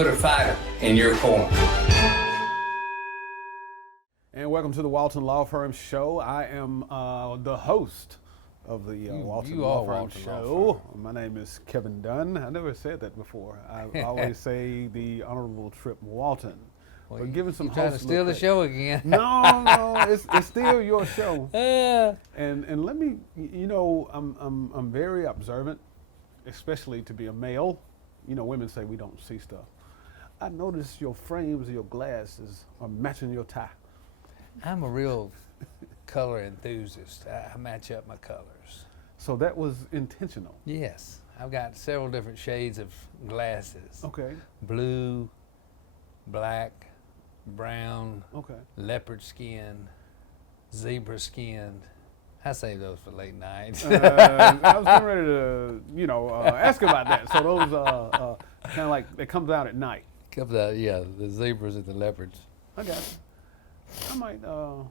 put a fighter in your corner. And welcome to the Walton Law Firm Show. I am the host of the Walton Law Firm Show. My name is Kevin Dunn. I never said that before. I always say the Honorable Trip Walton. Well, but giving some you're trying to steal the show again. No, it's still your show. And let me, I'm very observant, especially to be a male. You know, women say we don't see stuff. I notice your frames of your glasses are matching your tie. I'm a real color enthusiast. I match up my colors. So that was intentional? Yes. I've got several different shades of glasses. Okay. Blue, black, brown, okay, leopard skin, zebra skinned. I save those for late night. I was getting ready to, ask about that. So those kind of like, it comes out at night. Comes out, yeah, the zebras and the leopards. I got you. I might, I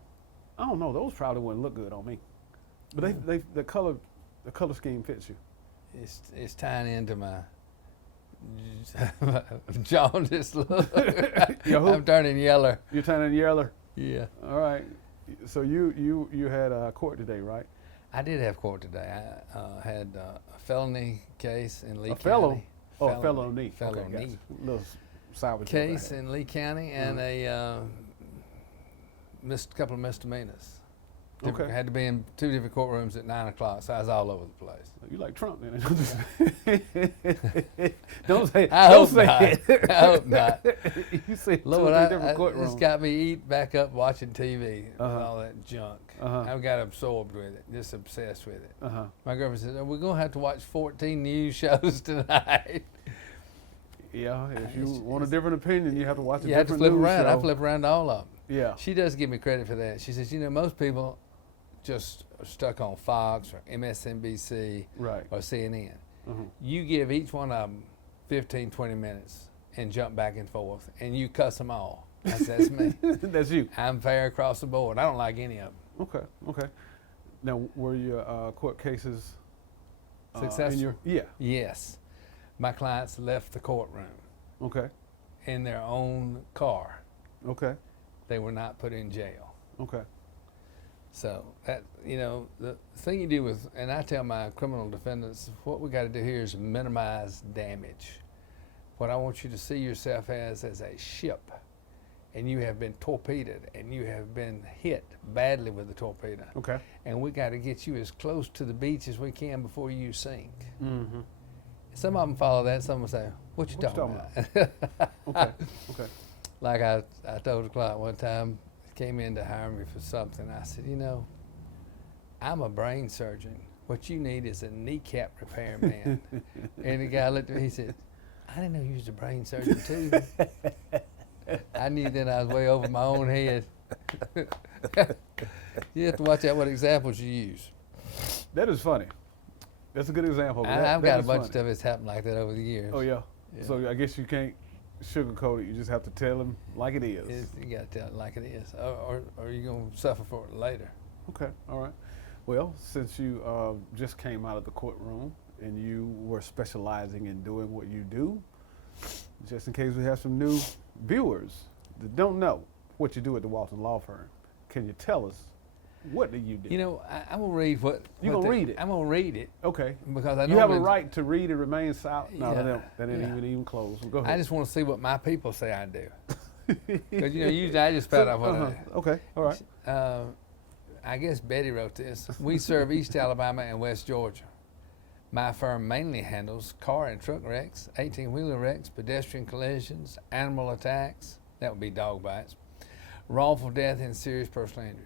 don't know, those probably wouldn't look good on me. But the color scheme fits you. It's tying into my jaundice look. I'm turning yellow. You're turning yellow? Yeah. All right. So you had court today, right? I did have court today. I had a felony case in Lee County. Felony. Felony. Okay, little salvage case in Lee County and a couple of misdemeanors. Okay. Had to be in two different courtrooms at 9 o'clock, so I was all over the place. You like Trump, then? Don't say. I hope not. I hope not. You say Lord, different courtrooms. It's got me eat back up watching TV and all that junk. I've got absorbed with it, just obsessed with it. My girlfriend said, "We're gonna have to watch 14 news shows tonight." Yeah, if you want a different opinion, you have to watch a different news show. You have to flip around. I flip around to all of them. Yeah. She does give me credit for that. She says, most people just are stuck on Fox or MSNBC or CNN. You give each one of them 15, 20 minutes and jump back and forth, and you cuss them all. That's me. That's you. I'm fair across the board. I don't like any of them. Okay. Now, were your court cases successful? Yeah. Yes. My clients left the courtroom. Okay. In their own car. Okay. They were not put in jail. Okay. So that, the thing you do with, and I tell my criminal defendants, what we got to do here is minimize damage. What I want you to see yourself as a ship, and you have been torpedoed, and you have been hit badly with the torpedo. Okay. And we got to get you as close to the beach as we can before you sink. Mm-hmm. Some of them follow that. Some will say, "What you talking about?" Okay. Like I told a client one time, came in to hire me for something. I said, I'm a brain surgeon. What you need is a kneecap repairman. And the guy looked at me, he said, I didn't know you was a brain surgeon too. I knew then I was way over my own head. You have to watch out what examples you use. That is funny. That's a good example. I've got a bunch of stuff that's happened like that over the years. Oh, yeah. So I guess you can't sugarcoat it. You just have to tell them like it is. You got to tell it like it is, or you're going to suffer for it later. Okay, all right. Well, since you just came out of the courtroom and you were specializing in doing what you do, just in case we have some new viewers that don't know what you do at the Walton Law Firm, can you tell us, what do you do? I'm going to read what... You're going to read it? I'm going to read it. Okay. Because I know... You have a right to read and remain silent? No, yeah, that ain't even close. Well, go ahead. I just want to see what my people say I do. Because, usually I just spell out what I do. Okay, all right. I guess Betty wrote this. We serve East Alabama and West Georgia. My firm mainly handles car and truck wrecks, 18-wheeler wrecks, pedestrian collisions, animal attacks, that would be dog bites, wrongful death and serious personal injury.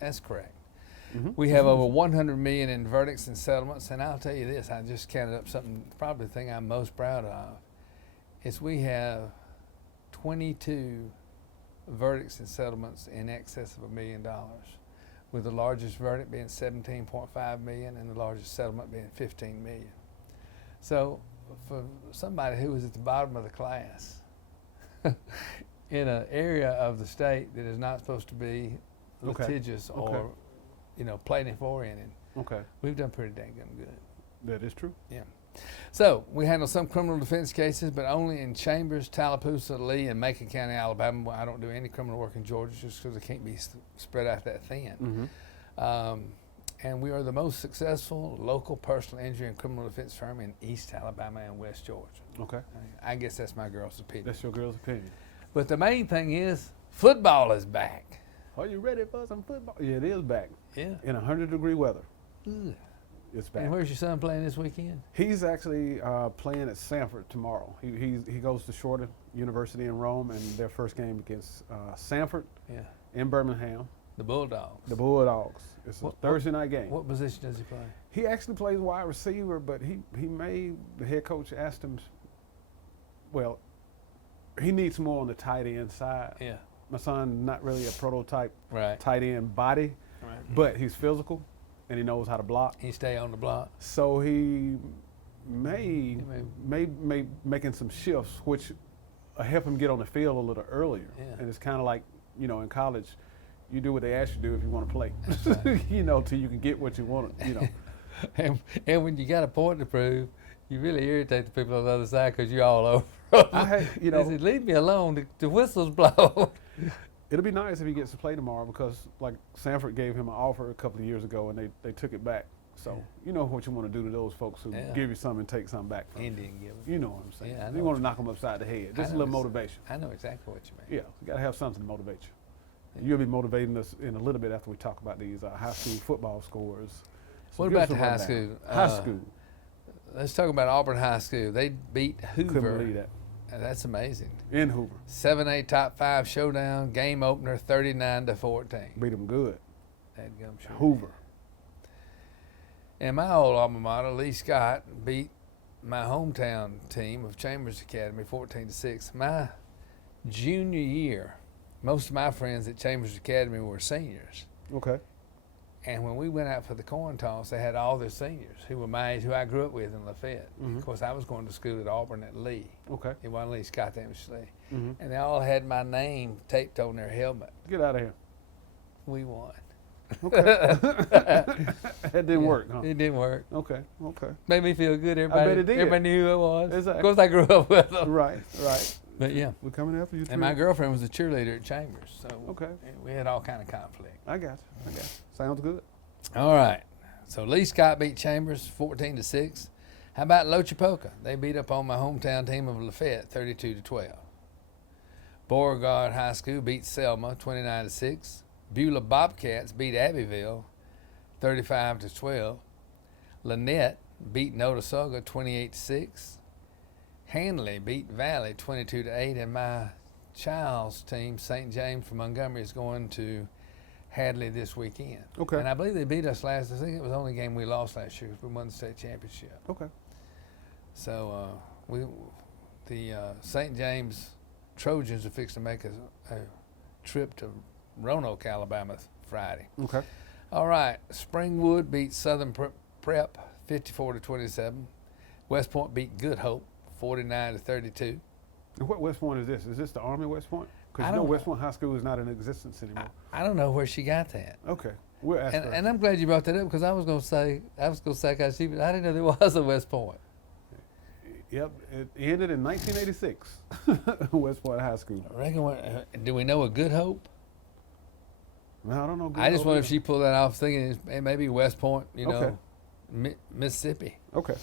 That's correct. Mm-hmm. We have over 100 million in verdicts and settlements, and I'll tell you this, I just counted up something, probably the thing I'm most proud of, is we have 22 verdicts and settlements in excess of $1 million, with the largest verdict being 17.5 million and the largest settlement being 15 million. So for somebody who was at the bottom of the class in an area of the state that is not supposed to be litigious or plaintiff oriented, we've done pretty dang good. That is true. Yeah. So we handle some criminal defense cases, but only in Chambers, Tallapoosa, Lee, and Macon County, Alabama. I don't do any criminal work in Georgia just because it can't be spread out that thin. And we are the most successful local personal injury and criminal defense firm in East Alabama and West Georgia. Okay. I guess that's my girl's opinion. That's your girl's opinion. But the main thing is football is back. Are you ready for some football? Yeah, it is back. Yeah. In 100-degree weather. Ugh. It's back. And where's your son playing this weekend? He's actually playing at Sanford tomorrow. He goes to Shorter University in Rome, and their first game against Sanford in Birmingham. The Bulldogs. The Bulldogs. It's a Thursday night game. What position does he play? He actually plays wide receiver, but the head coach asked him, well, he needs more on the tight end side. Yeah. My son, not really a prototype Right. tight end body, but he's physical and he knows how to block. He stay on the block. So he may making some shifts, which help him get on the field a little earlier. Yeah. And it's kind of like, in college, you do what they ask you to do if you want to play. That's right. Till you can get what you want. and when you got a point to prove, you really irritate the people on the other side because you're all over. They said, leave me alone. The whistle's blown. It'll be nice if he gets to play tomorrow because, like, Sanford gave him an offer a couple of years ago and they took it back. So you know what you want to do to those folks who give you something and take something back from Indian give 'em. you. You know what I'm saying. Yeah, I know you want to knock them upside the head. Just a little motivation. I know exactly what you mean. Yeah, you got to have something to motivate you. You'll be motivating us in a little bit after we talk about these high school football scores. So What give about us a the high rundown. school? High school. Let's talk about Auburn High School. They beat Hoover. Couldn't believe that. That's amazing. In Hoover. 7A top 5 showdown, game opener 39-14. Beat them good. Dadgum sure. Hoover. And my old alma mater, Lee Scott, beat my hometown team of Chambers Academy 14-6. My junior year, most of my friends at Chambers Academy were seniors. Okay. And when we went out for the coin toss, they had all their seniors who were my age, who I grew up with in Lafayette. Of course, I was going to school at Auburn at Lee. Okay. It wasn't Lee Scott, that was Lee. And they all had my name taped on their helmet. Get out of here. We won. Okay. That didn't work, huh? It didn't work. Okay. Made me feel good. bet it did. Everybody knew who it was. Exactly. Of course, I grew up with them. Right. But yeah. We're coming after you too. And my girlfriend was a cheerleader at Chambers, so Okay. we had all kind of conflict. I got you. Sounds good. All right. So Lee Scott beat Chambers 14-6. How about Lochapoka? They beat up on my hometown team of Lafayette 32-12. Beauregard High School beat Selma 29-6. Beulah Bobcats beat Abbeville 35-12. Lynette beat Notasoga 28-6. Hanley beat Valley 22-8, and my child's team, St. James from Montgomery, is going to Hadley this weekend. Okay. And I believe they beat us I think it was the only game we lost last year because we won the state championship. Okay. So the St. James Trojans are fixing to make a trip to Roanoke, Alabama Friday. Okay. All right. Springwood beat Southern Prep 54-27. West Point beat Good Hope 49-32. And what West Point is this? Is this the Army West Point? Because I you know don't West Point High School is not in existence anymore. I don't know where she got that. Okay. We'll ask her. And I'm glad you brought that up because I was going to say, cause I didn't know there was a West Point. Yep. It ended in 1986. West Point High School. I reckon, do we know a Good Hope? No, I don't know. I just wonder if she pulled that off thinking it may be West Point, Okay. Mississippi. Okay.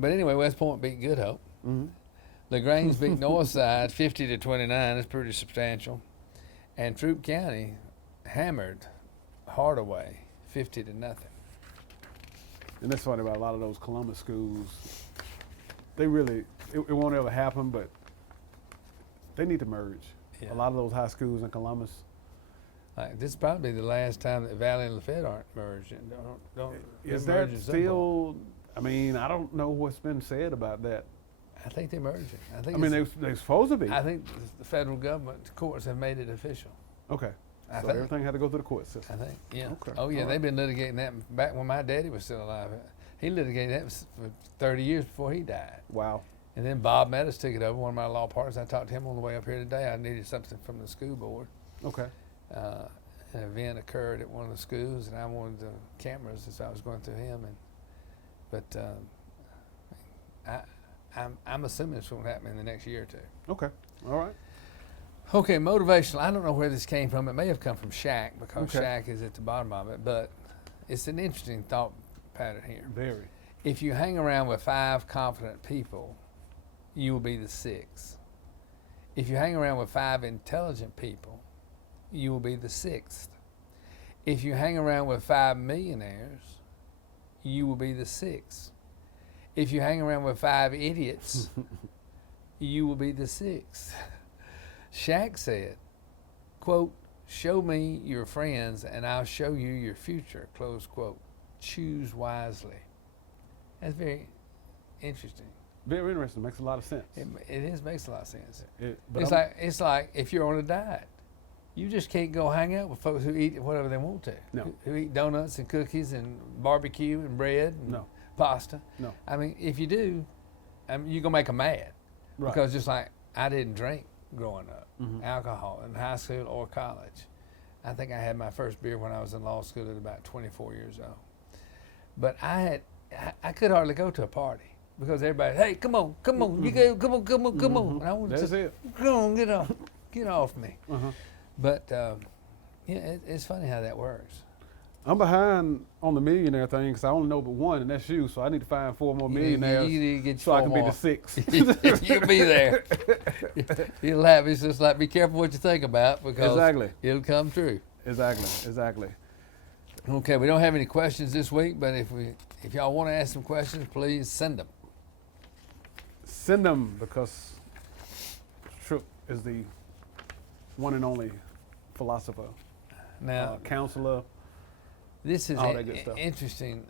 But anyway, West Point beat Good Hope. Mm-hmm. LaGrange beat Northside 50-29. That's pretty substantial. And Troup County hammered Hardaway 50-0. And that's funny about a lot of those Columbus schools. They really, it won't ever happen, but they need to merge. Yeah. A lot of those high schools in Columbus. This is probably the last time that Valley and Lafayette aren't merged. Is they're that merging some point. still, I mean, I don't know what's been said about that. I think they're merging. I mean, they're supposed to be. I think the federal government courts have made it official. Okay. I So think. everything had to go through the court system. I think, yeah. Okay. Oh, yeah, All they've been litigating that back when my daddy was still alive. He litigated that for 30 years before he died. Wow. And then Bob Meadows took it over, one of my law partners. I talked to him on the way up here today. I needed something from the school board. Okay. An event occurred at one of the schools, and I wanted the cameras as I was going through him. But I'm assuming it's going to happen in the next year or two. Okay. All right. Okay, motivational. I don't know where this came from. It may have come from Shaq because Okay. Shaq is at the bottom of it, but it's an interesting thought pattern here. Very. If you hang around with 5 confident people, you will be the 6th. If you hang around with 5 intelligent people, you will be the 6th. If you hang around with 5 millionaires, you will be the 6th. If you hang around with 5 idiots, you will be the 6th. Shaq said, quote, "Show me your friends and I'll show you your future," close quote. Choose wisely. That's very interesting. Very interesting. Makes a lot of sense. Makes a lot of sense. But It's like if you're on a diet, you just can't go hang out with folks who eat whatever they want to. No. Who eat donuts and cookies and barbecue and bread and No. pasta. No. I mean, if you do, you're gonna make them mad. Right. Because just like I didn't drink growing up, Mhm. alcohol in high school or college. I think I had my first beer when I was in law school at about 24 years old. But I could hardly go to a party because everybody, hey, come on, you go, come on. And I wanted That's to, it. come on, get off me. Uh-huh. But it's funny how that works. I'm behind on the millionaire thing because I only know but one, and that's you. So I need to find 4 more millionaires You need to get so I 4 can be more. the 6th. You'll be there. You'll have. It's just like be careful what you think about because Exactly. it'll come true. Exactly. Okay, we don't have any questions this week, but if y'all want to ask some questions, please send them. Send them because Tripp is the one and only philosopher, Now, counselor. this is all that good stuff. interesting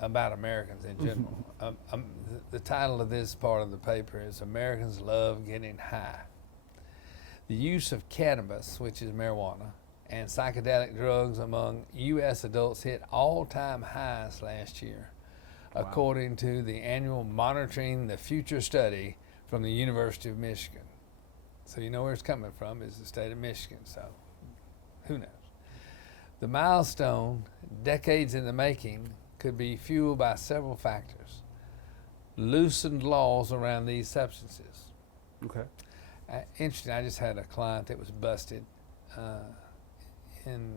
about Americans in general. The title of this part of the paper is "Americans Love Getting High." The use of cannabis, which is marijuana, and psychedelic drugs among U.S. adults hit all-time highs last year, Wow. according to the annual Monitoring the Future study from the University of Michigan. So you know where it's coming from is the state of Michigan, so who knows? The milestone, decades in the making, could be fueled by several factors. Loosened laws around these substances. Okay. Interesting, I just had a client that was busted in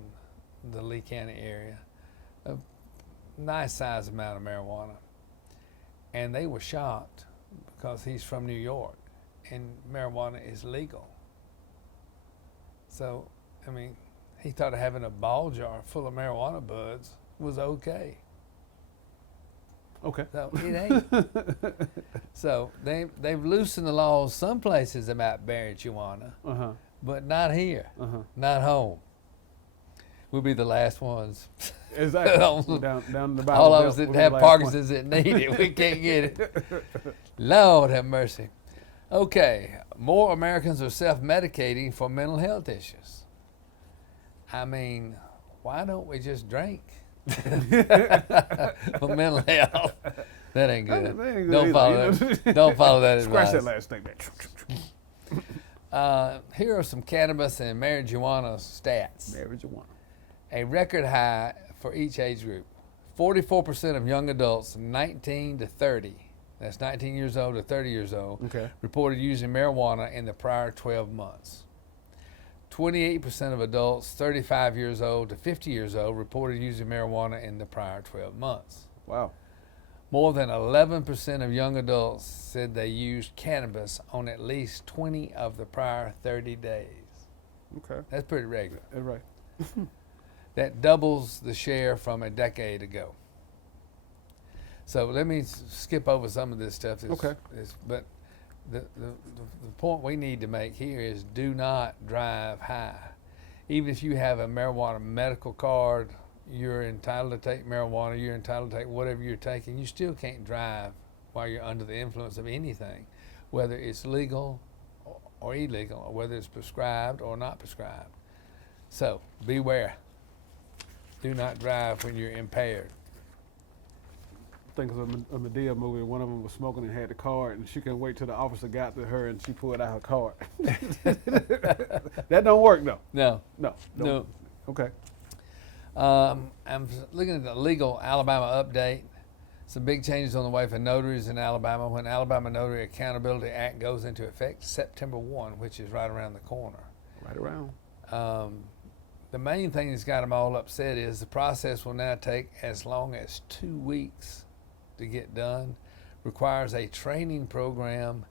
the Lee County area. A nice size amount of marijuana. And they were shocked because he's from New York and marijuana is legal. So, I mean, he thought having a ball jar full of marijuana buds was okay. Okay. So it ain't. So they've loosened the laws some places about marijuana, Uh-huh. but not here, Uh-huh. not home. We'll be the last ones. Exactly. down the bottom. All of us that have Parkinson's that need it, we can't get it. Lord have mercy. Okay, more Americans are self-medicating for mental health issues. I mean, why don't we just drink for mental health? That ain't good. That ain't good Don't either, follow you that. know? Don't follow that advice. Scratch that last thing there. Here are some cannabis and marijuana stats. Marijuana. A record high for each age group. 44% of young adults 19 to 30, that's 19 years old to 30 years old, Okay. reported using marijuana in the prior 12 months. 28% of adults 35 years old to 50 years old reported using marijuana in the prior 12 months. Wow. More than 11% of young adults said they used cannabis on at least 20 of the prior 30 days. Okay. That's pretty regular. That's right. That doubles the share from a decade ago. So let me skip over some of this stuff. Okay. But the point we need to make here is do not drive high. Even if you have a marijuana medical card, you're entitled to take marijuana, you're entitled to take whatever you're taking, you still can't drive while you're under the influence of anything, whether it's legal or illegal, or whether it's prescribed or not prescribed. So beware. Do not drive when you're impaired. Think of a Medea movie. One of them was smoking and had the card, and she couldn't wait till the officer got to her, and she pulled out her card. That don't work, though. No. No. Okay. I'm looking at the legal Alabama update. Some big changes on the way for notaries in Alabama when Alabama Notary Accountability Act goes into effect September 1, which is right around the corner. Right around. The main thing that's got them all upset is the process will now take as long as 2 weeks to get done, requires a training program,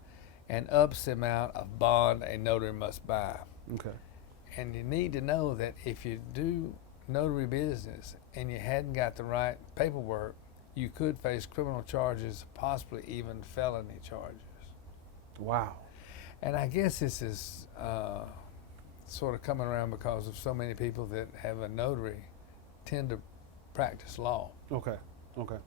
and ups the amount of bond a notary must buy. Okay. And you need to know that if you do notary business and you hadn't got the right paperwork, you could face criminal charges, possibly even felony charges. Wow. And I guess this is sort of coming around because of so many people that have a notary tend to practice law. Okay. Okay.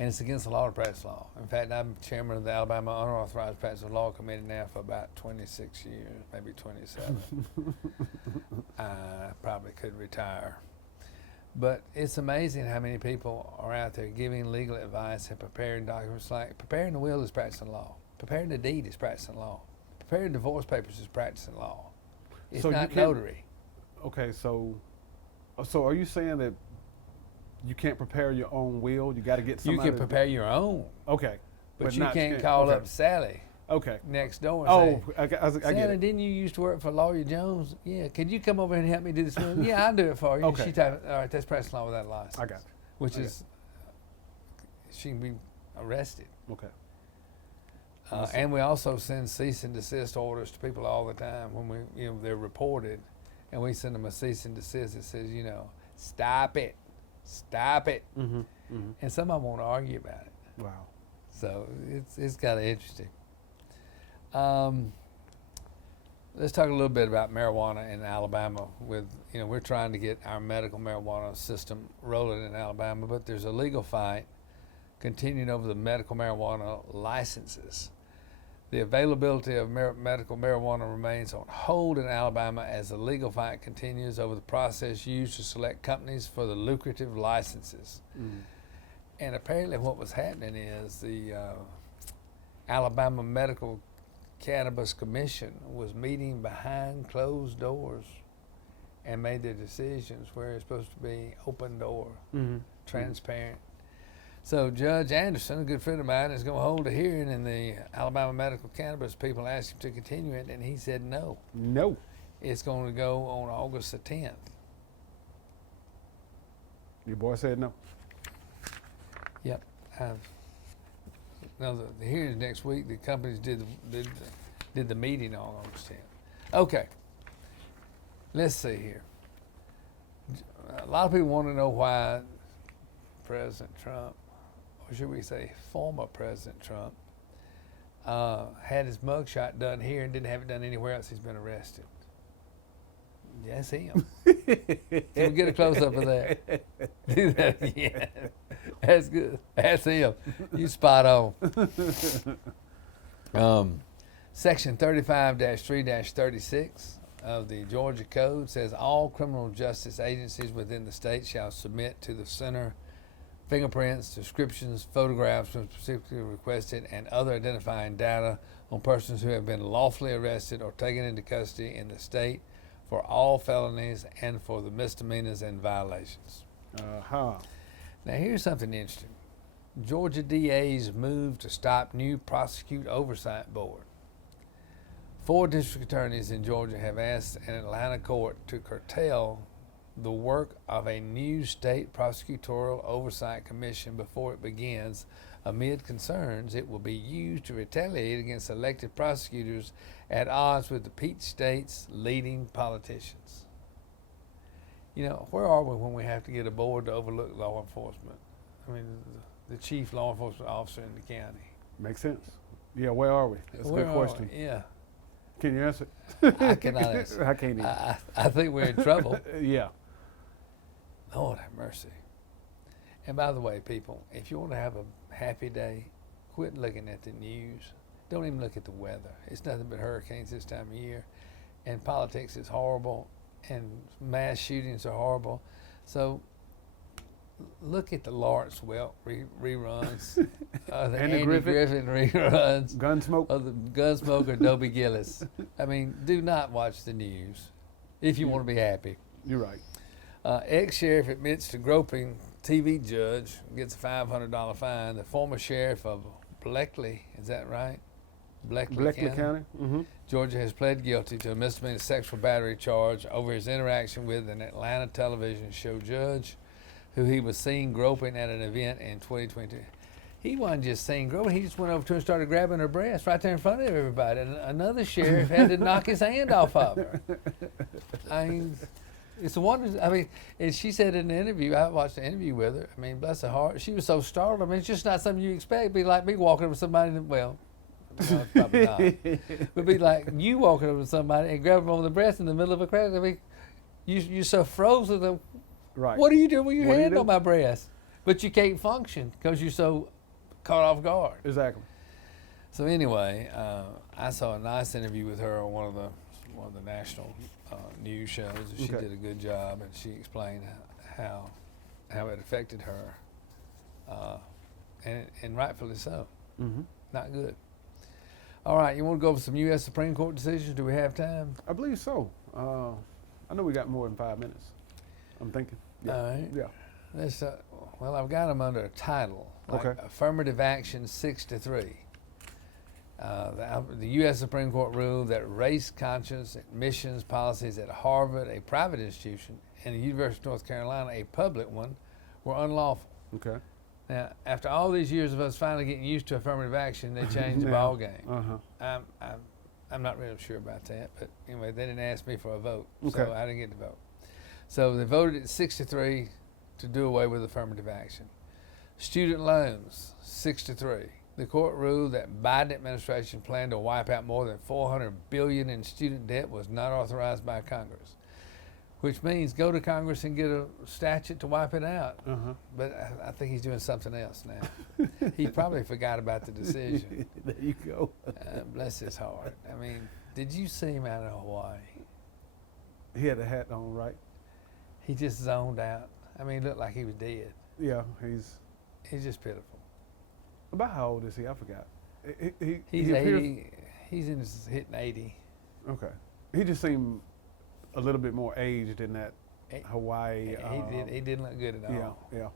And it's against the law to practice law. In fact, I'm chairman of the Alabama Unauthorized Practice of Law Committee now for about 26 years, maybe 27. I probably could retire. But it's amazing how many people are out there giving legal advice and preparing documents. Like preparing the will is practicing law. Preparing the deed is practicing law. Preparing divorce papers is practicing law. It's So you not can't- notary. Okay. So are you saying that you can't prepare your own will? You got to get You somebody. can prepare your own, Okay. but you not- can't call okay. up Sally Okay. next door and say, I get Sally, it. didn't you used to work for Lawyer Jones? Yeah, could you come over and help me do this will? Yeah, I'll do it for you. Okay. She type, all right, that's practicing law without a license. I got you. Which Okay. is, she can be arrested. Okay. And we also send cease and desist orders to people all the time when they're reported, and we send them a cease and desist that says, stop it. Mm-hmm. Mm-hmm. And some of them want to argue about it. Wow. So it's kind of interesting. Let's talk a little bit about marijuana in Alabama. We're trying to get our medical marijuana system rolling in Alabama, but there's a legal fight continuing over the medical marijuana licenses. The availability of medical marijuana remains on hold in Alabama as the legal fight continues over the process used to select companies for the lucrative licenses. Mm. And apparently what was happening is the Alabama Medical Cannabis Commission was meeting behind closed doors and made their decisions where it's supposed to be open door, Mm-hmm. transparent. So Judge Anderson, a good friend of mine, is going to hold a hearing, and the Alabama Medical Cannabis people asked him to continue it, and he said no. No. It's going to go on August the 10th. Your boy said no. Yep. No, the hearing's next week. The companies did the meeting on August 10th. Okay. Let's see here. A lot of people want to know why President Trump, or should we say former President Trump, had his mugshot done here and didn't have it done anywhere else he's been arrested. That's him. Can we get a close-up of that? Do that again. That's good. That's him. You spot on. Section 35-3-36 of the Georgia Code says all criminal justice agencies within the state shall submit to the center fingerprints, descriptions, photographs when specifically requested, and other identifying data on persons who have been lawfully arrested or taken into custody in the state for all felonies and for the misdemeanors and violations. Uh-huh. Now here's something interesting. Georgia DA's move to stop new prosecute oversight board. 4 district attorneys in Georgia have asked an Atlanta court to curtail the work of a new state prosecutorial oversight commission before it begins, amid concerns it will be used to retaliate against elected prosecutors at odds with the Peach State's leading politicians. Where are we when we have to get a board to overlook law enforcement? I mean, the chief law enforcement officer in the county. Makes sense. Yeah, where are we? That's a good question. Yeah. Can you answer? I cannot answer. I can't even. I think we're in trouble. Yeah. Lord have mercy. And by the way, people, if you want to have a happy day, quit looking at the news. Don't even look at the weather. It's nothing but hurricanes this time of year. And politics is horrible. And mass shootings are horrible. So look at the Lawrence Welk reruns. The Andy Griffin reruns. Gunsmoke. Of the Gunsmoke or Dobie Gillis. I mean, do not watch the news if you want to be happy. You're right. Ex-sheriff admits to groping TV judge gets a $500 fine. The former sheriff of Bleckley, is that right? Bleckley County. Mm-hmm. Georgia has pled guilty to a misdemeanor sexual battery charge over his interaction with an Atlanta television show judge who he was seen groping at an event in 2022. He wasn't just seen groping, he just went over to her and started grabbing her breast right there in front of everybody. And another sheriff had to knock his hand off of her. I mean, it's a wonder. I mean, and she said in the interview, I watched the interview with her, I mean, bless her heart, she was so startled. I mean, it's just not something you expect. It'd be like me walking over somebody, well, no, probably not. It'd be like you walking over to somebody and grabbing them on the breast in the middle of a crowd. I mean, you're so frozen. Right. What are you doing with your What do you hand do? on my breast? But you can't function because you're so caught off guard. Exactly. So anyway, I saw a nice interview with her on one of the national news shows. She Okay. did a good job, and she explained how it affected her, and rightfully so. Mm-hmm. Not good. All right, you want to go over some U.S. Supreme Court decisions? Do we have time? I believe so. I know we got more than 5 minutes. I'm thinking. Yeah. All right. Yeah. Let's, well, I've got them under a title, like Okay. Affirmative Action 6-3. The U.S. Supreme Court ruled that race conscious admissions policies at Harvard, a private institution, and the University of North Carolina, a public one, were unlawful. Okay. Now, after all these years of us finally getting used to affirmative action, they changed the Now, ball game. Uh-huh. I'm not really sure about that, but anyway, they didn't ask me for a vote, Okay. so I didn't get to vote. So they voted at 6-3 to do away with affirmative action. Student loans, 6-3. The court ruled that Biden administration plan to wipe out more than $400 billion in student debt was not authorized by Congress, which means go to Congress and get a statute to wipe it out. Uh-huh. But I think he's doing something else now. He probably forgot about the decision. There you go. Bless his heart. I mean, did you see him out of Hawaii? He had a hat on, right? He just zoned out. I mean, he looked like he was dead. Yeah, he's He's just pitiful. about how old is he? I forgot. He's he appears- 80. He's hitting 80. Okay. He just seemed a little bit more aged in that Eh, Hawaii. He didn't look good at all. Yeah,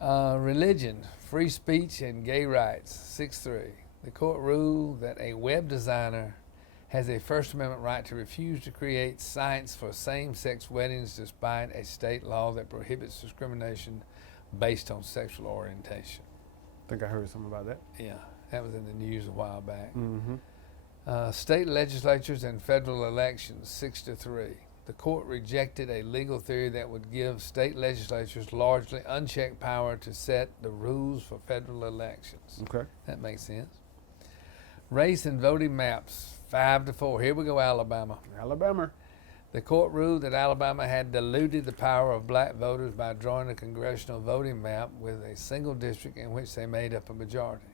yeah. Religion, free speech, and gay rights, 6-3. The court ruled that a web designer has a First Amendment right to refuse to create sites for same-sex weddings despite a state law that prohibits discrimination based on sexual orientation. I think I heard something about that. Yeah, that was in the news a while back. Mm-hmm. State legislatures and federal elections, 6-3. The court rejected a legal theory that would give state legislatures largely unchecked power to set the rules for federal elections. Okay. That makes sense. Race and voting maps, 5-4. Here we go, Alabama. Alabama. The court ruled that Alabama had diluted the power of black voters by drawing a congressional voting map with a single district in which they made up a majority.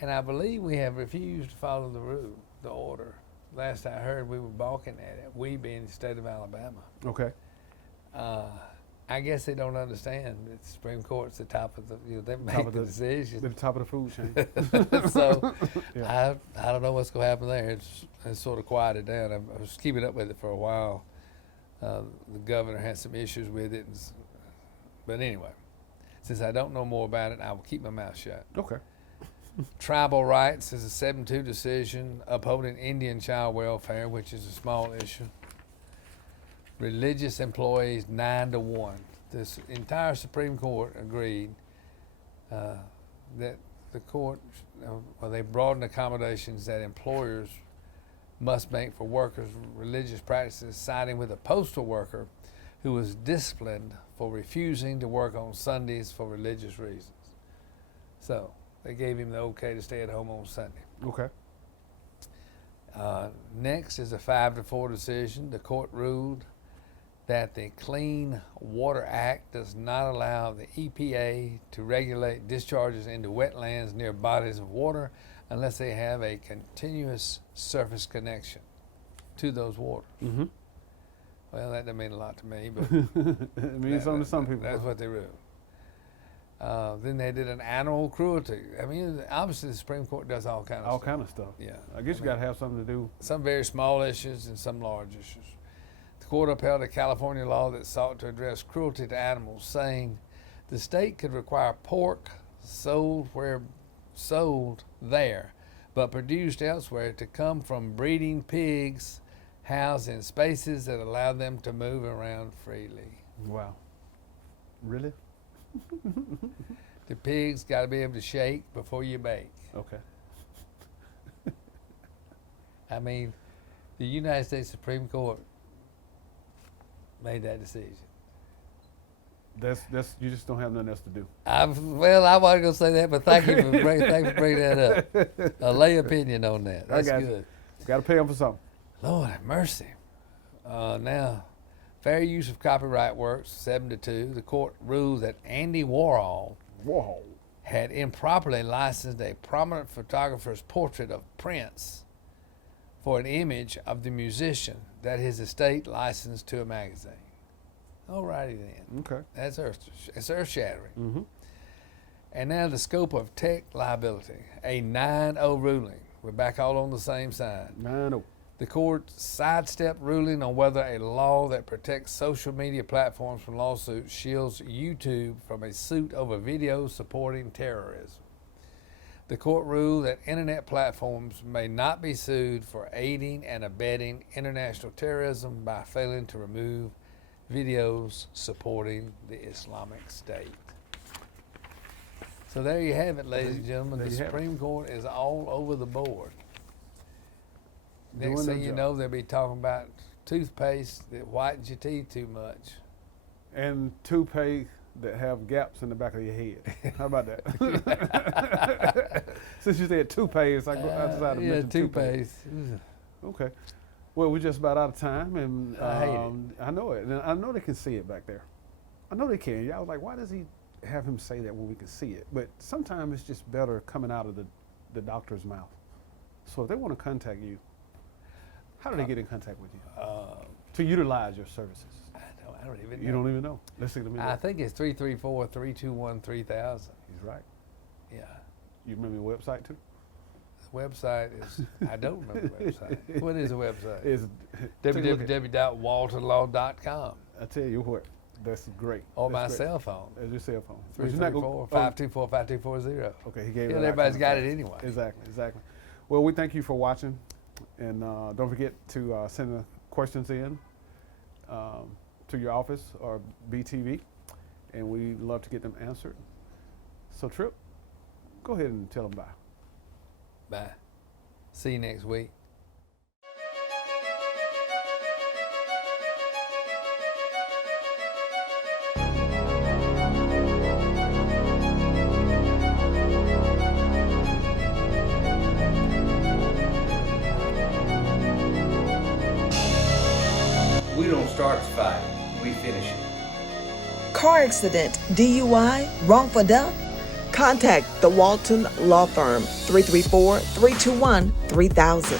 And I believe we have refused to follow the order. Last I heard, we were balking at it, we being the state of Alabama. Okay. I guess they don't understand that the Supreme Court's the top of the, they Top make of the the decision. top of the food chain. So Yeah. I don't know what's going to happen there. It's sort of quieted down. I was keeping up with it for a while. The governor had some issues with it. But anyway, since I don't know more about it, I will keep my mouth shut. Okay. Tribal rights is a 7-2 decision upholding Indian child welfare, which is a small issue. Religious employees 9-1. This entire Supreme Court agreed that the court, they broadened accommodations that employers must make for workers' religious practices, siding with a postal worker who was disciplined for refusing to work on Sundays for religious reasons. So they gave him the okay to stay at home on Sunday. Okay. Next is a 5-4 decision. The court ruled that the Clean Water Act does not allow the EPA to regulate discharges into wetlands near bodies of water unless they have a continuous surface connection to those waters. Mm-hmm. Well, that doesn't mean a lot to me, but It means something to some people. that's what they ruled. Then they did an animal cruelty. I mean, obviously the Supreme Court does all kinds of All stuff. kind of stuff. Yeah. I guess you got to have something to do. Some very small issues and some large issues. The court upheld a California law that sought to address cruelty to animals, saying The state could require pork sold there, but produced elsewhere to come from breeding pigs housed in spaces that allow them to move around freely. Wow. Really? The pigs got to be able to shake before you bake. Okay. I mean, the United States Supreme Court made that decision. That's you just don't have nothing else to do. I wasn't going to say that, but thank you for bringing that up. A lay opinion on that. That's good. Got to pay them for something. Lord have mercy. Now, fair use of copyright works, 7-2. The court ruled that Andy Warhol had improperly licensed a prominent photographer's portrait of Prince for an image of the musician that his estate licensed to a magazine. Alrighty then. Okay. That's earth-shattering. Mm-hmm. And now the scope of tech liability, a 9-0 ruling. We're back all on the same side. 9-0. The court sidestepped ruling on whether a law that protects social media platforms from lawsuits shields YouTube from a suit over videos supporting terrorism. The court ruled that internet platforms may not be sued for aiding and abetting international terrorism by failing to remove videos supporting the Islamic State. So there you have it, ladies and gentlemen. The Supreme Court is all over the board. Next thing you know, they'll be talking about toothpaste that whitens your teeth too much. And toothpaste that have gaps in the back of your head. How about that? Since you said toothpaste, I decided to mention toothpaste. Okay. Well, we're just about out of time, and I hate it. I know it. And I know they can see it back there. I know they can. I was like, why does he have him say that when we can see it? But sometimes it's just better coming out of the doctor's mouth. So if they want to contact you, how do they get in contact with you to utilize your services? I don't even know. You don't even know. Let's see. I think it's 334-321-3000. He's right. Yeah. You remember your website too? The website is, I don't remember the website. What is the website? It's www.waltonlaw.com. I tell you what, that's great. Or that's my great. cell phone. As your cell phone. 334-524-5240. Okay, he gave it. Everybody's got it anyway. Exactly. Well, we thank you for watching. And don't forget to send the questions in to your office or BTV, and we'd love to get them answered. So, Tripp, go ahead and tell them bye. Bye. See you next week. We don't start the fight, we finish it. Car accident, DUI, wrongful death? Contact the Walton Law Firm, 334-321-3000.